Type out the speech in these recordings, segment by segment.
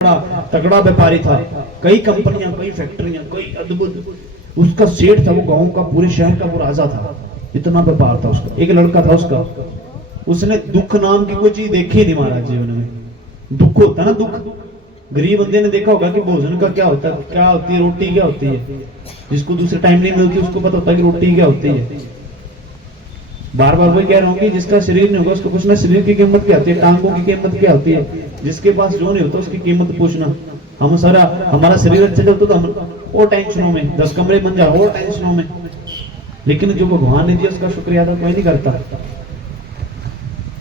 बड़ा तगड़ा व्यापारी था, कई कंपनियां, कई फैक्ट्रियां, कई अद्भुत। उसका सेठ था, वो गांव का, पूरे शहर का वो राजा था, इतना व्यापार था उसका। एक लड़का था उसका, उसने दुख नाम की कोई चीज देखी नहीं महाराज जीवन में। दुख होता ना, दुख गरीब बंदे ने देखा होगा कि भोजन का क्या होता है, क्या होती है, रोटी क्या होती है। जिसको दूसरे टाइम नहीं मिलती उसको पता होता है कि रोटी क्या होती है। बार बार वही कह रहा हूँ कि जिसका शरीर नहीं होगा उसको पूछना शरीर की कीमत क्या होती है, टांगों की कीमत क्या होती है। जिसके पास जो नहीं होता उसकी कीमत पूछना। हम सारा हमारा शरीर अच्छा चलता तो हम और टेंशनों में 10 कमरे बन जाए और टेंशनों में, लेकिन जो भगवान ने दिया उसका शुक्रिया अदा कोई नहीं करता।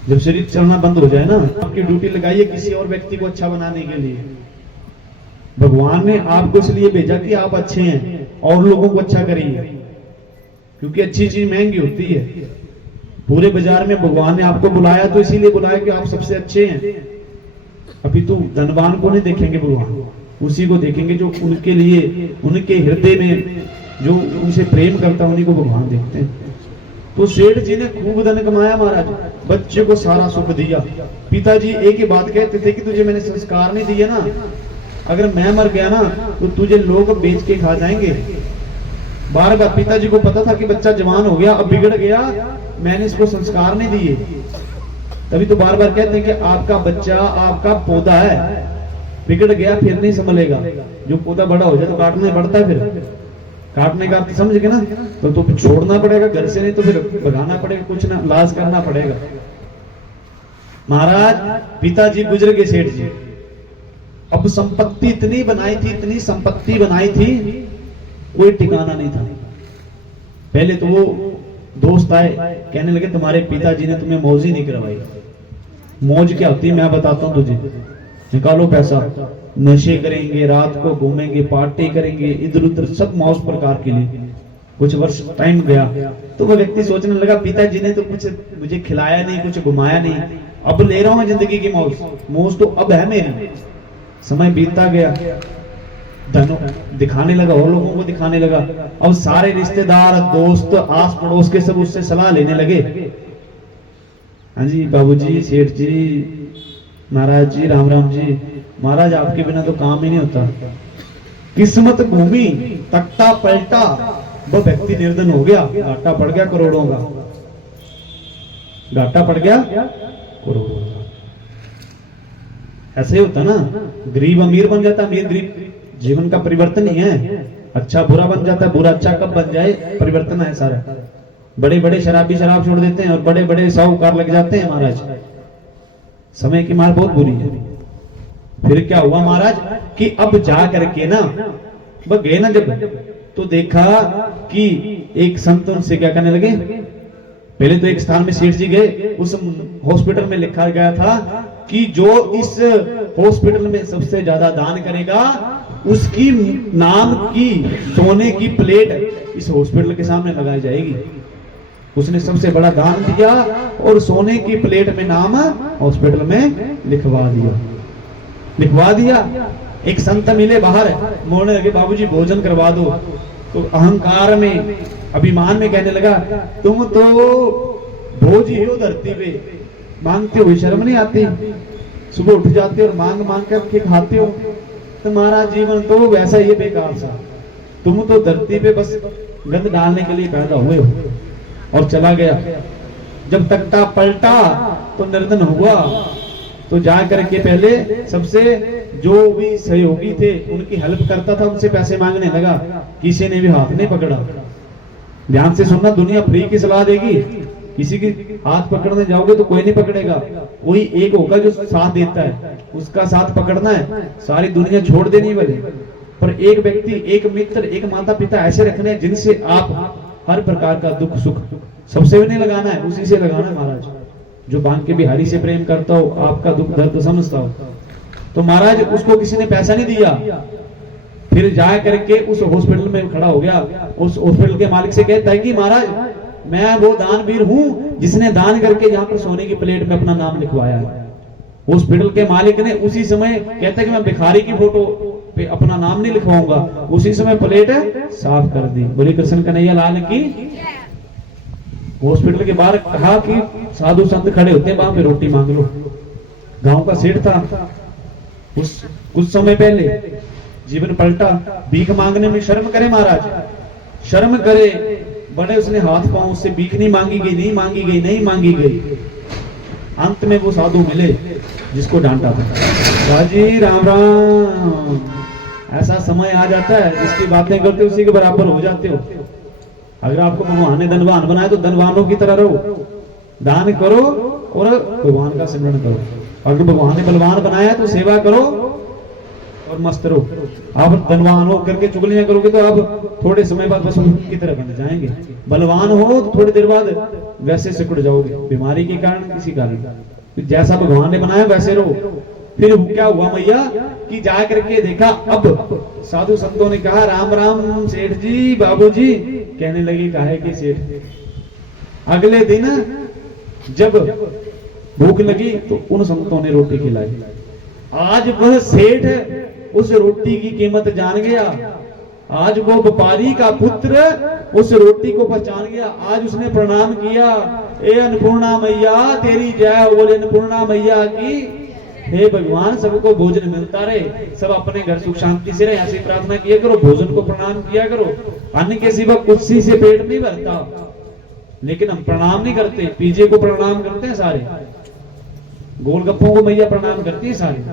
जब शरीर चलना बंद हो जाए ना, आपकी ड्यूटी लगाइए किसी और व्यक्ति को अच्छा बनाने के लिए। भगवान ने आपको इसलिए भेजा कि आप अच्छे हैं और लोगों को अच्छा करिए, क्योंकि अच्छी चीज महंगी होती है। पूरे बाजार में भगवान ने आपको बुलाया तो इसीलिए बुलाया कि आप सबसे अच्छे हैं। अभी तो धनवान को नहीं देखेंगे भगवान, उसी को देखेंगे जो उनके लिए, उनके हृदय में जो उनसे प्रेम करता है, उन्हीं को भगवान देखते हैं। तो सेठ जी ने खूब धन कमाया महाराज, बच्चे को सारा सुख दिया। पिताजी एक ही बात कहते थे कि तुझे मैंने संस्कार नहीं दिए ना, अगर मैं मर गया ना तो तुझे लोग बेच के खा जाएंगे। बार बार पिताजी को पता था कि बच्चा जवान हो गया, अब बिगड़ गया, मैंने इसको संस्कार नहीं दिए। तभी तो बार बार कहते हैं कि आपका बच्चा आपका पौधा है, बिगड़ गया फिर नहीं संभलेगा। जो पौधा बड़ा हो जाए तो काटना पड़ता है, फिर काटने का आप समझ गए ना, तो छोड़ना पड़ेगा घर से, नहीं तो फिर भगाना पड़ेगा, कुछ ना लाज करना पड़ेगा। महाराज पिताजी गुजर गए सेठ जी, अब संपत्ति इतनी बनाई थी, इतनी संपत्ति बनाई थी, कोई ठिकाना नहीं था। पहले तो वो दोस्त आए, कहने लगे तुम्हारे पिताजी ने तुम्हें मौज ही नहीं करवाई। मौज क्या होती है मैं बताता हूँ तुझे, निकालो पैसा, नशे करेंगे, रात को घूमेंगे, पार्टी करेंगे, इधर उधर सब मौज प्रकार के लिए। कुछ वर्ष टाइम गया तो वह व्यक्ति सोचने लगा पिताजी ने तो कुछ मुझे खिलाया नहीं, कुछ घुमाया नहीं, अब ले रहा हूं जिंदगी की मौज, मौज तो अब है मेरी। समय बीतता गया, धन दिखाने लगा और लोगों को दिखाने लगा। अब सारे रिश्तेदार, दोस्त, आस पड़ोस के सब उससे सलाह लेने लगे। हाँ जी बाबूजी, सेठ जी, महाराज जी, राम राम जी, महाराज आपके बिना तो काम ही नहीं होता। किस्मत घूमी, तख्ता पलटा, वो व्यक्ति निर्धन हो गया, घाटा पड़ गया करोड़ों का, घाटा पड़ गया करोड़ों का। ऐसे ही होता ना, गरीब अमीर बन जाता, अमीर गरीब, जीवन का परिवर्तन ही है। अच्छा बुरा बन जाता है, बुरा अच्छा कब बन जाए, परिवर्तन है सारा। बड़े बड़े शराबी शराब छोड़ देते हैं और बड़े बड़े साहूकार लग जाते हैं महाराज। समय की मार बहुत बुरी है। फिर क्या हुआ महाराज कि अब जा करके ना वह गए ना जब, तो देखा कि एक संत उनसे क्या करने लगे। पहले तो एक स्थान में सेठ जी गए, उस हॉस्पिटल में लिखा गया था कि जो इस हॉस्पिटल में सबसे ज्यादा दान करेगा उसकी नाम की सोने की प्लेट इस हॉस्पिटल के सामने लगाई जाएगी। उसने सबसे बड़ा दान दिया और सोने की प्लेट में नाम हॉस्पिटल में लिखवा दिया। एक संत मिले बाहर, बोलने लगे बाबूजी भोजन करवा दो। तो अहंकार में, अभिमान में कहने लगा तुम तो भोज ही हो धरती पे, मांगते हो, शर्म नहीं आती? सुबह उठ जाते हो और मांग मांग करके खाते हो। तुम्हारा जीवन तो वैसा ही बेकार सा, तुम तो धरती पे बस गंद डालने के लिए पैदा हुए हो। और चला गया। जब तख्ता पलटा तो निर्धन हुआ, तो जा करके पहले सबसे जो भी सहयोगी थे उनकी हेल्प करता था, उनसे पैसे मांगने लगा। किसी ने भी हाथ नहीं पकड़ा। ध्यान से सुनना, दुनिया फ्री की सलाह देगी, किसी की हाथ पकड़ने जाओगे तो कोई नहीं पकड़ेगा। कोई एक होगा जो साथ देता है, उसका साथ पकड़ना है, सारी दुनिया छोड़ देनी वाले। पर एक व्यक्ति, एक मित्र, एक माता पिता ऐसे रखने हैं जिनसे आप हर प्रकार का दुख सुख, सबसे भी नहीं लगाना है, उसी से लगाना है महाराज। जो बांके बिहारी से प्रेम करता हो, आपका दुख दर्द समझता हो। तो महाराज उसको किसी ने पैसा नहीं दिया। फिर जा करके उस हॉस्पिटल में खड़ा हो गया, उस हॉस्पिटल के मालिक से कहता है कि महाराज मैं वो दानवीर हूं जिसने दान करके यहाँ पर सोने की प्लेट में अपना नाम लिखवाया है। हॉस्पिटल के मालिक ने उसी समय कहता है कि मैं भिखारी की फोटो पे अपना नाम नहीं लिखवाऊंगा, उसी समय प्लेट साफ कर दी। बोले कृष्ण कन्हैया लाल की। हॉस्पिटल के बाहर कहा कि साधु संत खड़े होते हैं, वहां पे रोटी मांग लो। गांव का सेठ था, उस कुछ समय पहले जीवन पलटा, भीख मांगने में शर्म करे महाराज, शर्म करे, बड़े उसने हाथ पांव उससे भीख नहीं मांगी गई, नहीं मांगी गई, नहीं मांगी गई। अंत में वो साधु मिले जिसको डांटा था। बाजी राम राम, ऐसा समय आ जाता है जिसकी बातें करते हो उसी के बराबर हो जाते हो। अगर आपको भगवान ने धनवान बनाया तो धनवानों की तरह रहो, दान करो और भगवान का सिमरन करो। अगर भगवान ने बलवान बनाया तो सेवा करो और मस्त रहो। आप धनवान हो करके चुगलियां करोगे तो आप थोड़े समय बाद बस की तरह बन जाएंगे। बलवान हो तो थोड़ी देर बाद वैसे सिकुड़ जाओगे, बीमारी के कारण, किसी कारण। जैसा भगवान ने बनाया वैसे रहो। फिर क्या हुआ मैया कि जा करके देखा, अब साधु संतों ने कहा राम राम सेठ जी, बाबू जी, कहने लगी काहे की सेठ। अगले दिन जब भूख लगी तो उन संतों ने रोटी खिलाई। आज वह सेठ उस रोटी की कीमत जान गया, आज वो व्यापारी का पुत्र उस रोटी को पहचान गया। आज उसने प्रणाम किया, ए अन्नपूर्णा मैया तेरी जय हो, बोले अन्नपूर्णा मैया की। हे भगवान, सबको भोजन मिलता रहे, सब अपने घर सुख शांति से रहे, ऐसी प्रार्थना किया करो, भोजन को प्रणाम किया करो। अन्न के सिवा कुछ से पेट नहीं भरता, लेकिन हम प्रणाम नहीं करते। पीजे को प्रणाम करते हैं सारे, गोलगप्पों को मैया प्रणाम करती है सारे,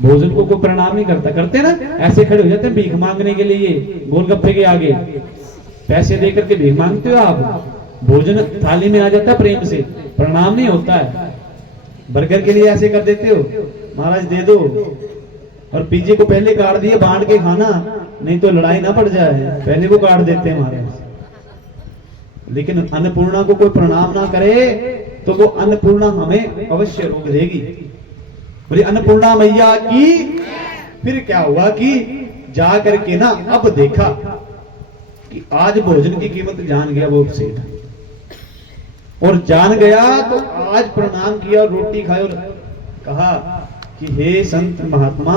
भोजन को कोई प्रणाम नहीं करता। करते ना, ऐसे खड़े हो जाते हैं भीख मांगने के लिए गोलगप्पे के आगे, पैसे देकर के भीख मांगते हो आप। भोजन थाली में आ जाता है प्रेम से, प्रणाम नहीं होता है। बर्गर के लिए ऐसे कर देते हो, महाराज दे दो, और पिज्जे को पहले काट दिए, बांट के खाना, नहीं तो लड़ाई ना पड़ जाए, पहले वो काट देते हैं महाराज। लेकिन अन्नपूर्णा को कोई प्रणाम ना करे तो वो अन्नपूर्णा हमें अवश्य रोक देगी। बोली अन्नपूर्णा मैया की। फिर क्या हुआ कि जा करके ना अब देखा कि आज भोजन की कीमत जान गया वो सेठ, और जान गया तो आज प्रणाम किया, रोटी खाई और कहा कि हे संत महात्मा,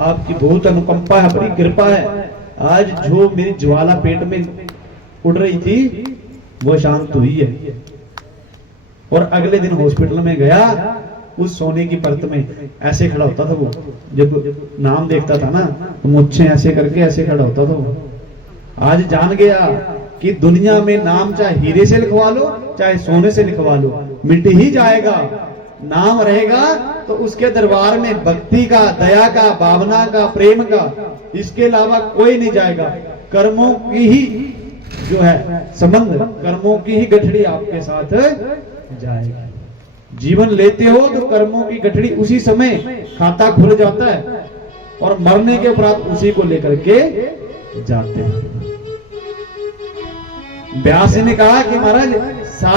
आपकी बहुत अनुकंपा है, बड़ी कृपा है। आज जो मेरी ज्वाला पेट में उड़ रही थी वो शांत हुई है। और अगले दिन हॉस्पिटल में गया, उस सोने की परत में ऐसे खड़ा होता था वो, जब नाम देखता था ना तो मुझे ऐसे करके ऐसे खड़ा होता था वो। आज जान गया कि दुनिया में नाम चाहे हीरे से लिखवा लो चाहे सोने से लिखवा लो, मिट ही जाएगा। नाम रहेगा तो उसके दरबार में भक्ति का, दया का, भावना का, प्रेम का, इसके अलावा कोई नहीं जाएगा। कर्मों की ही जो है संबंध, कर्मों की ही गठड़ी आपके साथ जाएगी। जीवन लेते हो तो कर्मों की गठड़ी उसी समय खाता खुल जाता है, और मरने के उपरांत उसी को लेकर के जाते हैं। व्यास ने कहा कि महाराज सारे